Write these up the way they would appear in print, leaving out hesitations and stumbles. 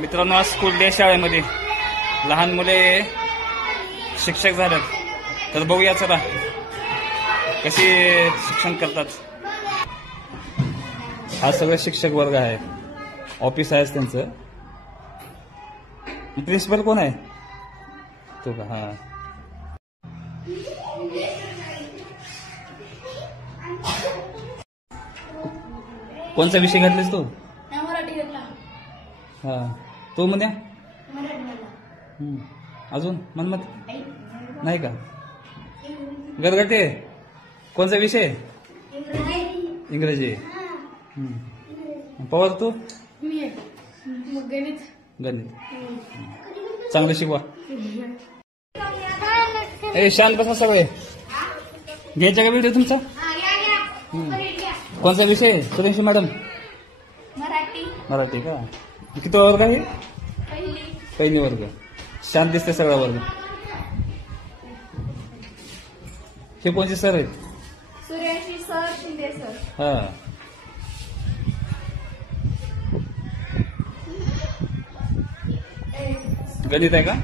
मित्रांनो, आज school day शाळेमध्ये लहान मुले शिक्षक झालेत. तर बघूया चला कशी शिक्षण करतात. हा सगळं शिक्षक वर्ग आहे, ऑफिस आहे त्यांचं. प्रिन्सिपल कोण आहे तो का? हा, कोणता विषय घातलेस तू? मराठी घेतला. हा, तो म्हणा. अजून मनमत नाही का? गरगटे कोणता विषय? इंग्रजी. पवार तू? गणित. गणित. चांगलं शिकवा. ए शांत बसा सगळे. घ्यायचा का व्हिडिओ तुमचा? कोणता विषय सूर्यवंशी मॅडम? मराठी. मराठी का? किती वर्ग आहे? पहिली वर्ग. शांत दिसते सगळा वर्ग. हे कोणते सर आहेत? Suryavanshi sir, Shinde sir. हा, गणित आहे का?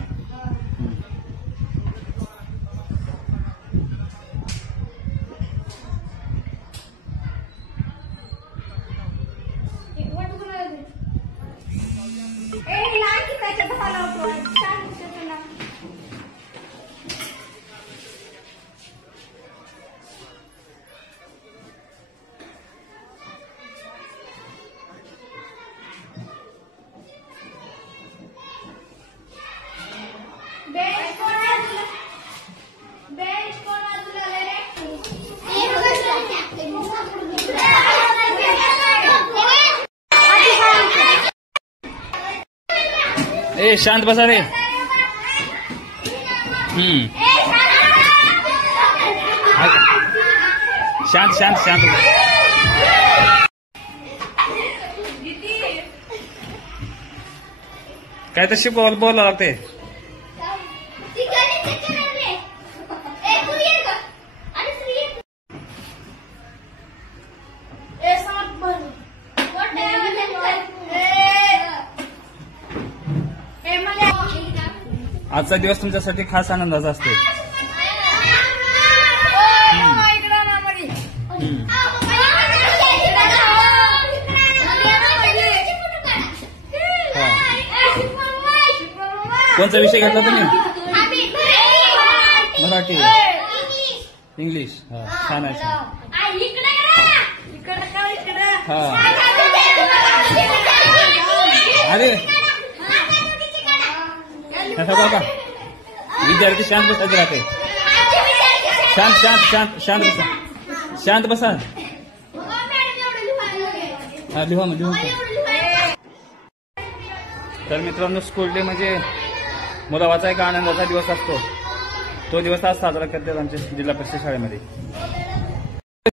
ए शांत बसा रे. शांत शांत शांत. काय तर शिकवायला बोलावं लागते. आजचा दिवस तुमच्यासाठी खास आनंदाचा असतो. कोणता विषय घेतला तुम्ही? मराठी, इंग्लिश. हा, छान आहे. हा, अरे बघा, विद्यार्थी शांत बसायचे राहते. शांत शांत शांत शांत बसा. शांत बसा. हा, लिहा मग लिहून. तर मित्रांनो, स्कूल डे म्हणजे मुलाचा एक आनंदाचा दिवस असतो. तो दिवस आज साजरा करतात आमच्या जिल्हा परिषद शाळेमध्ये.